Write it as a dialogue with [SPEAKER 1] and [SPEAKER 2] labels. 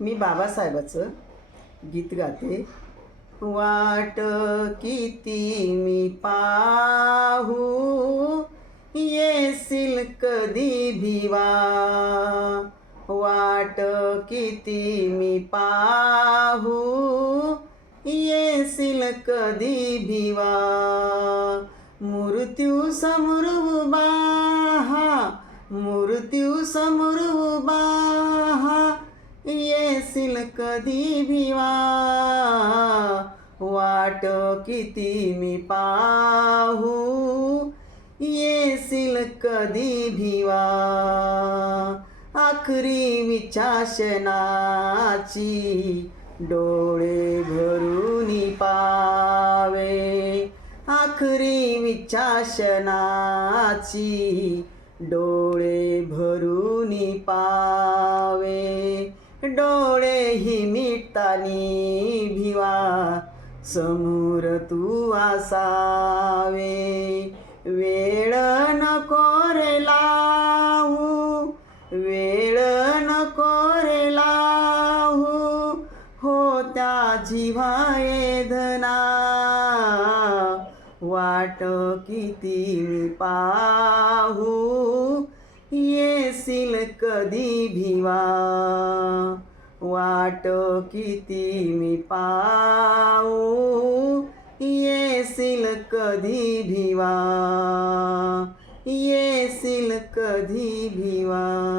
[SPEAKER 1] मी बाबासाहेबाचं गीत गाते. वाट किती मी पाहू येशील कधी भिवा वाट किती मी पाहू येशील कधी भिवा मृत्यू समोर उभा हा मृत्यू समोर उभा येशील कधी भिवा वाट किती मी पाहू. येशील कधी भिवा आखरी विचाशनाची डोळे भरून पावे. आखरी विचाशनाची डोळे भरून पावे. डोळे ही मिटतानी भिवा. समोर तू असावे. वेळ नको रे लावू. वेळ नको रे लावू. होत्या जीवाये धना वाट किती मी पाहू. येशील कधी भिवा. वाट किती मी पाऊ येशील कधी भिवा? येशील कधी भिवा?